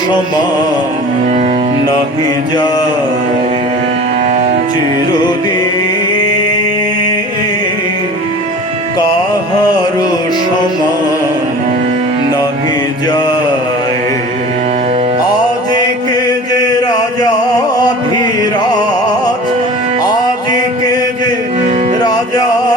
সমান নাহি যায়। চিরদিন কাহারো সমান নাহি যায়। আজকে যে রাজা ধীরাজ, আজকে যে রাজা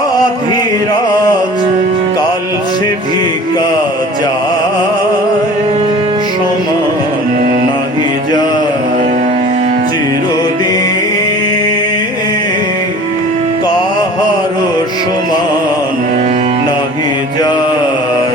সমান নাহি যায়।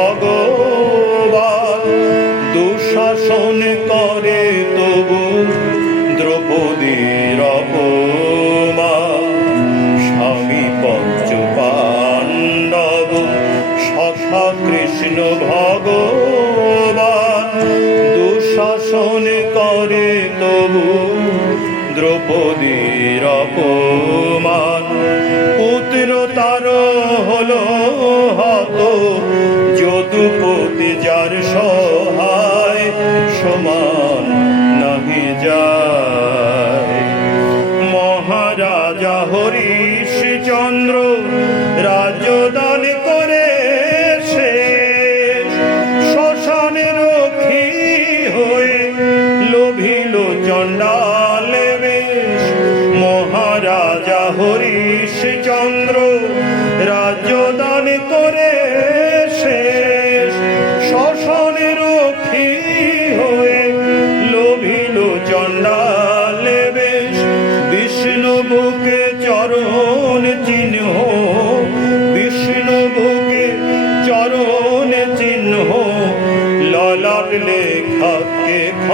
দ্রৌপদীর অপমান স্বামী পঞ্চপাণ্ডব শশা কৃষ্ণ ভগবান। দুঃশাসন করে তবু দ্রৌপদীর অপমান মহারাজা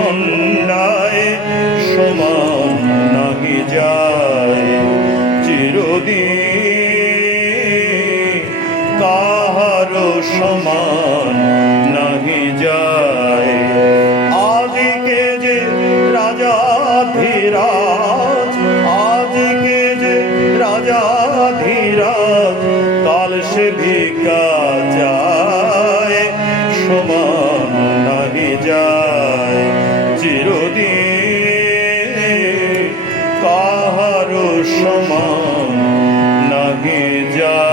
খণ্ডায় সমান নাহি যায়, চিরদিন কাহারো সমান নাহি যায়। আদিকে যে রাজা ধীরাজ আদিকে যে রাজা ধীরাজ, কাল সে ভিকা যায় সমান কারও সমান নাগে যা